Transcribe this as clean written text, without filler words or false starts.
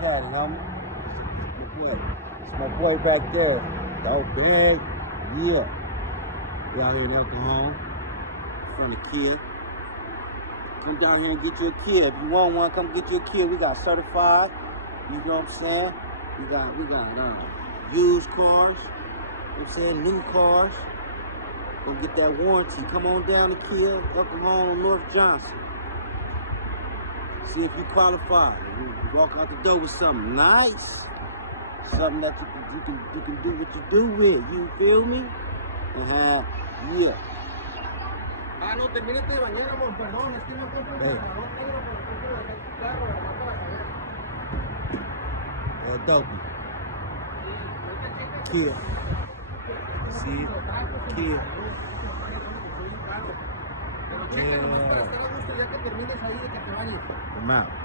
had it, homie. It's my boy back there. Doppi. Yeah. We out here in El Cajon, in front of Kia. Come down here and get you a Kia. If you want one, come get you a Kia. We got certified. You know what I'm saying? We got used cars. You know what I'm saying? New cars. Go get that warranty. Come on down to Kia, El Cajon on North Johnson. See if you qualify. You walk out the door with something nice. Something that you can do what you do with. You feel me? Yeah. Ah, no, termínate de bañar, amor, perdón, es que no encuentro el cargador negro, pero encuentro la del carro, la ropa para saber. Doppi. Kia. See? Kia. Pero chécalo, más para estar a gusto ya que termines ahí de que te bañes. I'm out.